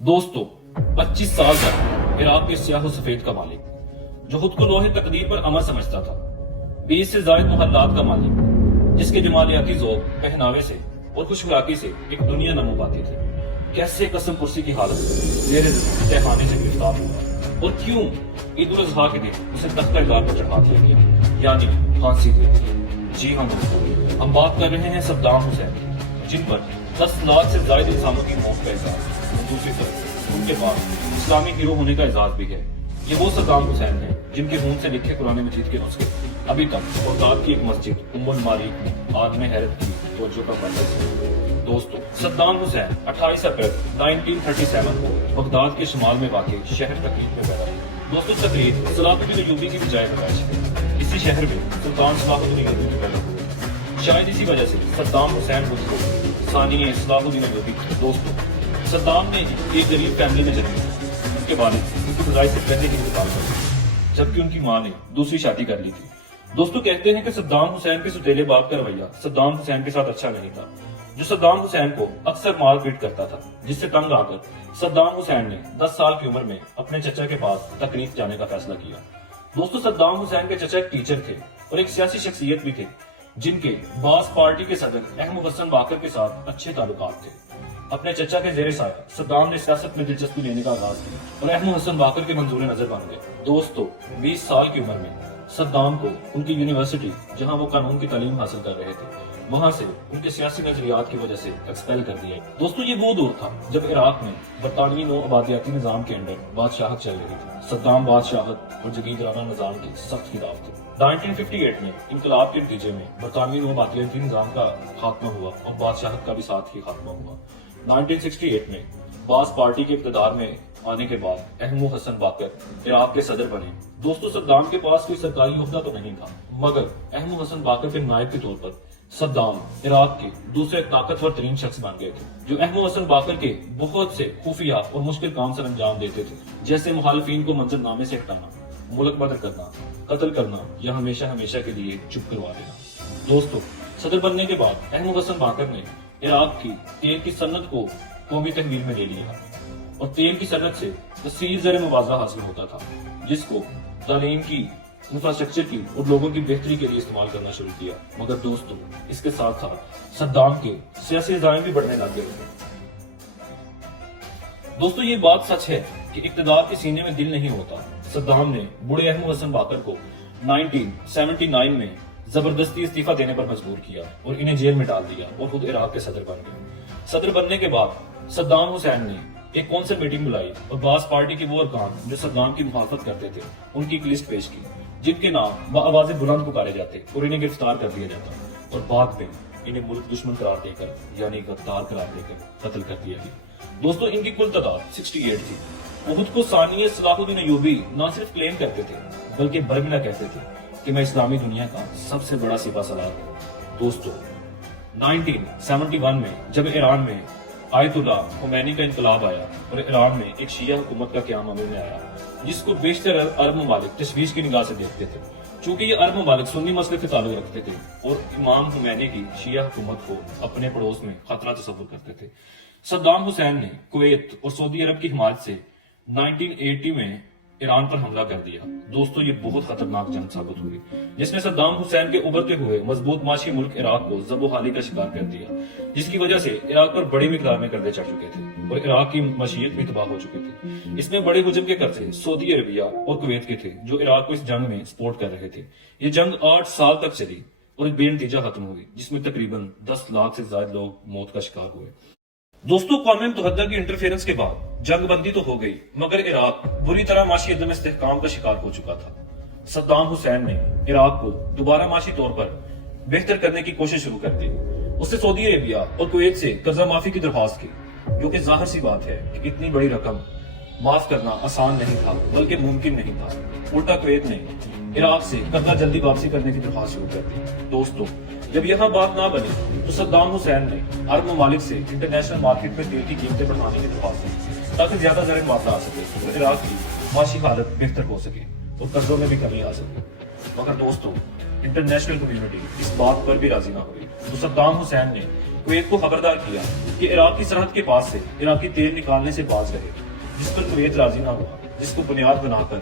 دوستو 25 سال تک عراق کے سیاہ و سفید کا مالک جو خود کو لوح تقدیر پر امر سمجھتا تھا، 20 سے زائد محلات کا مالک جس کے جمالیاتی ذوق پہناوے سے اور خوش اخلاقی سے ایک دنیا نمو پاتی تھی، کیسے قسم پرسی کی حالت زیر تہخانے سے گرفتار ہوا اور کیوں عید الاضحیٰ کے دن اسے تختہ اقدار پر چڑھا دیا گیا، یعنی پھانسی دی گئی۔ جی ہاں دوستو، ہم بات کر رہے ہیں صدام حسین، جن پر 10 لاکھ سے زائد انسانوں کی موت کا احساس اور دوسری طرف ان کے پاس اسلامی ہیرو ہونے کا اعزاز بھی ہے۔ یہ وہ صدام حسین ہیں جن کے خون سے لکھے قرآن مجید کے نسخے ابھی تک بغداد کی ایک مسجد ام الماریخ میں عالم حیرت کی توجہ کا مرکز ہے۔ دوستو، صدام حسین 28 اپریل 1937 کو بغداد کے شمال میں واقع شہر تقریب میں پیدا ہوئے۔ دوستو، تقریب صلاح الدین ایوبی کی بجائے پیدائش ہے۔ اسی شہر میں سلطان صلاح الدین ایوبی بھی پیدا ہوئے، شاید اسی وجہ سے صدام حسین خود کو ثانی صلاح الدین ایوبی۔ دوستو، صدام نے ایک غریب فیملی میں جنم لیا۔ ان کے والد ان کی پیدائش سے پہلے ہی انتقال کر گئے، جبکہ ان کی ماں نے دوسری شادی کر لی تھی۔ دوستو، کہتے ہیں کہ صدام حسین کے سوتیلے باپ کا رویہ صدام حسین کے ساتھ اچھا نہیں تھا، جو صدام حسین کو اکثر مار پیٹ کرتا تھا، جس سے تنگ آ کر صدام حسین نے 10 سال کی عمر میں اپنے چچا کے پاس تقریب جانے کا فیصلہ کیا۔ دوستو، صدام حسین کے چچا ایک ٹیچر تھے اور ایک سیاسی شخصیت بھی تھے، جن کے باس پارٹی کے صدر احمد حسن باقر کے ساتھ اچھے تعلقات تھے۔ اپنے چچا کے زیر سایہ صدام نے سیاست میں دلچسپی لینے کا آغاز کیا اور احمد حسن باقر کے منظور نظر بن گئے۔ دوستو، 20 سال کی عمر میں صدام کو ان کی یونیورسٹی، جہاں وہ قانون کی تعلیم حاصل کر رہے تھے، وہاں سے ان کے سیاسی نظریات کی وجہ سے ایکسپیل کر دیا۔ دوستو، یہ وہ دور تھا جب عراق میں برطانوی نو آبادیاتی نظام کے اندر بادشاہت چل رہی تھی۔ صدام بادشاہت اور جگیدرانہ نظام کی سخت خلاف تھے۔ 1958 میں انقلاب کے نتیجے میں برطانوی نو آبادیاتی نظام کا خاتمہ ہوا اور بادشاہت کا بھی ساتھ ہی خاتمہ ہوا۔ 1968 میں باس پارٹی کے اقتدار میں آنے کے بعد احمد حسن باقر عراق کے صدر بنے۔ دوستو، صدام کے پاس کوئی سرکاری عہدہ تو نہیں تھا، مگر احمد حسن باقر کے نائب کے طور پر صدام عراق کے دوسرے طاقتور ترین شخص بن گئے تھے، جو احمد حسن باقر کے بہت سے خفیہ اور مشکل کام سر انجام دیتے تھے، جیسے مخالفین کو منظرنامے سے ہٹانا، ملک بدر کرنا، قتل کرنا یا ہمیشہ ہمیشہ کے لیے چپ کروا دینا۔ دوستو، صدر بننے کے بعد احمد حسن باقر نے عراق کی تیل کی صنعت کو قومی تحویل میں لے لیا اور تیل کی صنعت سے کثیر زر موازنہ حاصل ہوتا تھا، جس کو تعلیم کی، انفراسٹرکچر کی اور لوگوں کی بہتری کے لیے استعمال کرنا شروع کیا۔ مگر دوستو، اس کے ساتھ ساتھ صدام کے سیاسی عزائم بھی بڑھنے لگ گئے۔ دوستو، یہ بات سچ ہے کہ اقتدار کے سینے میں دل نہیں ہوتا۔ صدام نے بوڑھے احمد حسن باقر کو 1979 میں زبردستی استعفیٰ دینے پر مجبور کیا اور انہیں جیل میں ڈال دیا اور خود عراق کے صدر بن گئے۔ صدر بننے کے بعد صدام حسین نے ایک کونسل میٹنگ بلائی اور باس پارٹی کے وہ ارکان جو صدام کی مخالفت کرتے تھے ان کی ایک لسٹ پیش کی، جن کے نام بآواز بلند پکارے جاتے اور انہیں گرفتار کر دیا جاتا اور بعد میں انہیں ملک دشمن قرار دے کر، یعنی غدار قرار دے کر قتل کر دیا گیا۔ دوستو، ان کی کل تعداد 68 تھی۔ وہ خود کو ثانی صلاح الدین ایوبی نہ صرف کلیم کرتے تھے بلکہ برملا کہتے تھے کہ میں اسلامی دنیا کا سب سے بڑا سپاہ سالار ہوں۔ دوستو، 1971 میں جب ایران میں آیت اللہ خمینی کا انقلاب آیا اور ایران میں ایک شیعہ حکومت کا قیام عمل میں آیا، جس کو بیشتر عرب ممالک تشویش کی نگاہ سے دیکھتے تھے، چونکہ یہ عرب ممالک سنی مسلک سے تعلق رکھتے تھے اور امام خمینی کی شیعہ حکومت کو اپنے پڑوس میں خطرہ تصور کرتے تھے۔ صدام حسین نے کویت اور سعودی عرب کی حمایت سے 1980 میں ایران پر حملہ کر دیا۔ دوستو، یہ بہت خطرناک جنگ ثابت ہوئی، جس نے صدام حسین کے ابھرتے ہوئے مضبوط معاشی ملک عراق کو ذب و حالی کا شکار کر دیا، جس کی وجہ سے عراق پر بڑی مقدار میں قرضے چڑھ چکے تھے اور عراق کی معیشت بھی تباہ ہو چکی تھی۔ اس میں بڑے حجم کے قرضے سعودی عربیہ اور کویت کے تھے، جو عراق کو اس جنگ میں سپورٹ کر رہے تھے۔ یہ جنگ 8 سال تک چلی اور ایک بے نتیجہ ختم ہوئی، جس میں تقریباً 10 لاکھ سے زائد لوگ موت کا شکار ہوئے۔ دوستو، اقوام متحدہ کی انٹرفیئرنس کے بعد جنگ بندی تو ہو گئی، مگر عراق بری طرح معاشی عدم استحکام کا شکار ہو چکا تھا۔ صدام حسین نے عراق کو دوبارہ معاشی طور پر بہتر کرنے کی کوشش شروع کر دی۔ اس سے سعودی عربیہ اور کویت سے قرضہ معافی کی درخواست کی، جو کہ ظاہر سی بات ہے کہ اتنی بڑی رقم معاف کرنا آسان نہیں تھا بلکہ ممکن نہیں تھا۔ الٹا کویت نے عراق سے قرضہ جلدی واپسی کرنے کی درخواست شروع کر دی۔ دوستو، جب یہاں بات نہ بنی تو صدام حسین نے عرب ممالک سے انٹرنیشنل مارکیٹ میں تیل کی قیمتیں بڑھانے کی درخواست کی تاکہ زیادہ زر معاوضہ آ سکے اور عراق کی معاشی حالت بہتر ہو سکے اور قرضوں میں بھی کمی آ سکے۔ مگر دوستو، انٹرنیشنل کمیونٹی اس بات پر بھی راضی نہ ہوئی تو صدام حسین نے کویت کو خبردار کیا کہ عراق کی سرحد کے پاس سے عراقی تیل نکالنے سے باز رہے، جس پر کویت راضی نہ ہوا، جس کو بنیاد بنا کر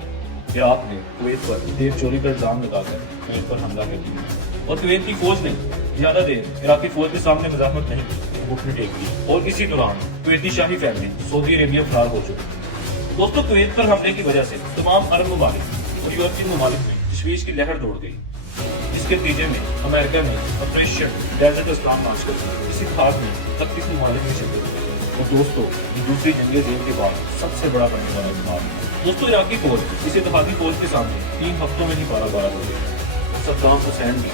عراق نے کویت پر تیل چوری کا الزام لگا کر کویت پر حملہ کر دیا، اور کویت کی فوج نے زیادہ دیر عراقی فوج کے سامنے مزاحمت نہیں کی، گھٹنے ٹیک لی، اور اسی دوران کویتی شاہی فیملی سعودی عربیہ فرار ہو چکی۔ دوستو، کویت پر حملے کی وجہ سے تمام عرب ممالک اور یورپین ممالک میں تشویش کی لہر دوڑ گئی، جس کے نتیجے میں امریکہ نے آپریشن ڈیزرٹ اسلام لانچ کر دیا۔ اس اتحاد میں 31 ممالک میں شرکت کی، اور دوستو یہ دوسری جنگ عظیم کے بعد سب سے بڑا بننے والا اتحاد ہے۔ دوستو، عراقی فوج اس اتحادی فوج کے سامنے 3 ہفتوں میں ہی پارا بارا ہو گئی، اور صدام حسین بھی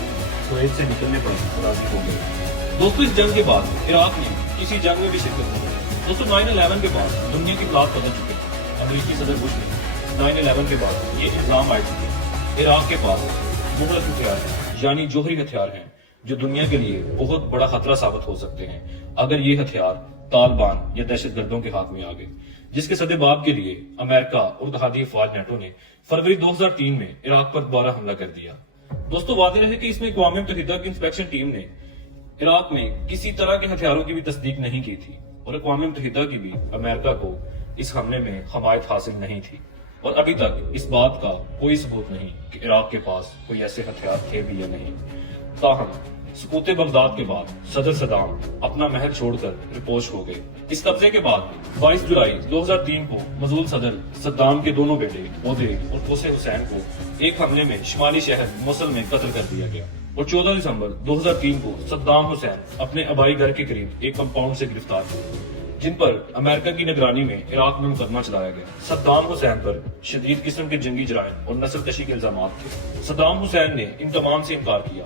کویت سے نکلنے پر راضی ہو گئے۔ دوستو، اس جنگ کے بعد عراق نے کسی جنگ میں بھی شرکت نہیں کی۔ دوستو، 9/11 کے بعد دنیا کی پلاٹ بدل چکے ہیں۔ امریکی صدر بش نے 9/11 کے بعد یہ الزام عائد کیا، عراق کے پاس مغلق ہتھیار ہیں، یعنی جوہری ہتھیار ہیں، جو دنیا کے لیے بہت بڑا خطرہ ثابت ہو سکتے ہیں اگر یہ ہتھیار طالبان یا دہشت گردوں کے ہاتھ میں آ گئے، جس کے سدباب کے لیے امریکہ اور اتحادی افواج نیٹو نے فروری 2003 میں عراق پر دوبارہ حملہ کر دیا۔ دوستو، واضح رہے کہ اس میں اقوام متحدہ کی انسپیکشن ٹیم نے عراق میں کسی طرح کے ہتھیاروں کی بھی تصدیق نہیں کی تھی، اور اقوام متحدہ کی بھی امریکہ کو اس حملے میں حمایت حاصل نہیں تھی، اور ابھی تک اس بات کا کوئی ثبوت نہیں کہ عراق کے پاس کوئی ایسے ہتھیار تھے بھی یا نہیں۔ تاہم سقوط بغداد کے بعد صدر صدام اپنا محل چھوڑ کر رپوش ہو گئے۔ اس قبضے کے بعد 22 جولائی 2003 کو مظلوم صدر صدام کے دونوں بیٹے عودے اور قوس حسین کو ایک حملے میں شمالی شہر موصل میں قتل کر دیا گیا، اور 14 دسمبر 2003 کو صدام حسین اپنے آبائی گھر کے قریب ایک کمپاؤنڈ سے گرفتار ہوئے، جن پر امریکہ کی نگرانی میں عراق میں مقدمہ چلایا گیا۔ صدام حسین پر شدید قسم کے جنگی جرائم اور نسل کشی کے الزامات تھے۔ صدام حسین نے ان تمام سے انکار کیا۔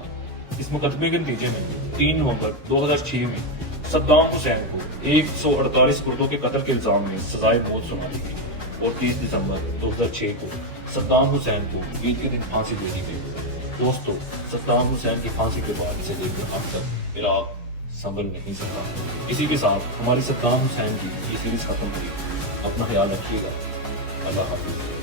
اس مقدمے کے نتیجے میں 3 نومبر 2006 میں صدام حسین کو 148 کردوں کے قتل کے الزام میں سزائے موت سنا دی گئی، اور 30 دسمبر 2006 کو صدام حسین کو عید کے دن پھانسی دے دی گئی۔ دوستو، صدام حسین کی پھانسی کے بعد سے لے کر اب تک عراق سنبھل نہیں سکا۔ اسی کے ساتھ ہماری صدام حسین کی یہ سیریز ختم ہوئی۔ اپنا خیال رکھیے گا۔ اللہ حافظ۔